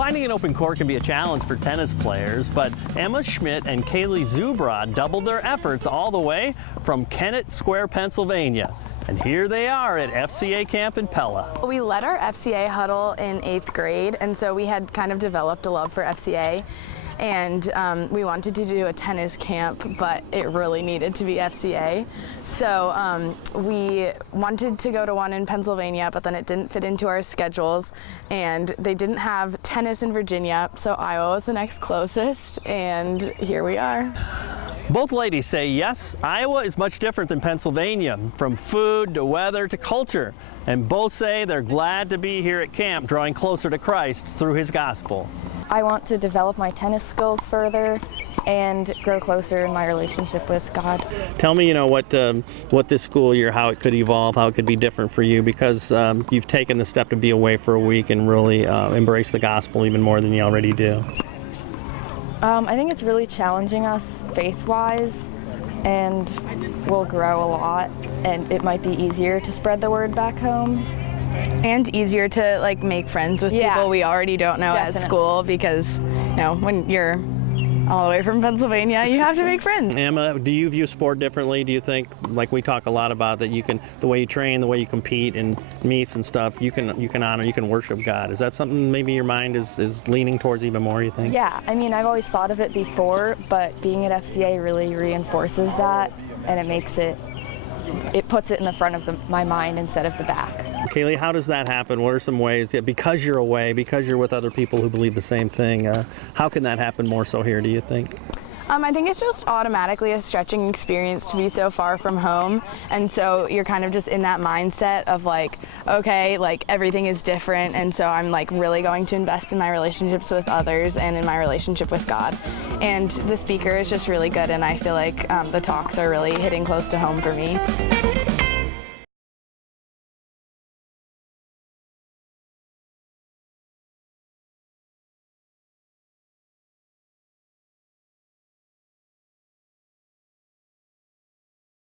Finding an open court can be a challenge for tennis players, but Emma Schmidt and Kayleigh doubled their efforts all the way from Kennett Square, Pennsylvania. And here they are at FCA camp in Pella. We led our FCA huddle in 8th grade, and so we had kind of developed a love for FCA. And we wanted to do a tennis camp, but it really needed to be FCA. So we wanted to go to one in Pennsylvania, but then it didn't fit into our schedules, and they didn't have tennis in Virginia, so Iowa was the next closest, and here we are. Both ladies say yes, Iowa is much different than Pennsylvania, from food to weather to culture. And both say they're glad to be here at camp, drawing closer to Christ through his gospel. I want to develop my tennis skills further and grow closer in my relationship with God. Tell me, what this school year, how it could evolve, how it could be different for you, because you've taken the step to be away for a week and really embrace the gospel even more than you already do. I think it's really challenging us faith-wise, and we'll grow a lot, and it might be easier to spread the word back home. And easier to make friends with people we already don't know at school, because when you're all the way from Pennsylvania, you have to make friends. Emma, do you view sport differently? Do you think, like we talk a lot about, that you can, the way you train, the way you compete in meets and stuff, you can honor, you can worship God? Is that something maybe your mind is leaning towards even more, you think? Yeah, I mean, I've always thought of it before, but being at FCA really reinforces that, and it puts it in the front of my mind instead of the back. Kayleigh, how does that happen? What are some ways, because you're away, because you're with other people who believe the same thing, how can that happen more so here, do you think? I think it's just automatically a stretching experience to be so far from home, and so you're kind of just in that mindset of okay, everything is different, and so I'm really going to invest in my relationships with others and in my relationship with God. And the speaker is just really good, and I feel like the talks are really hitting close to home for me.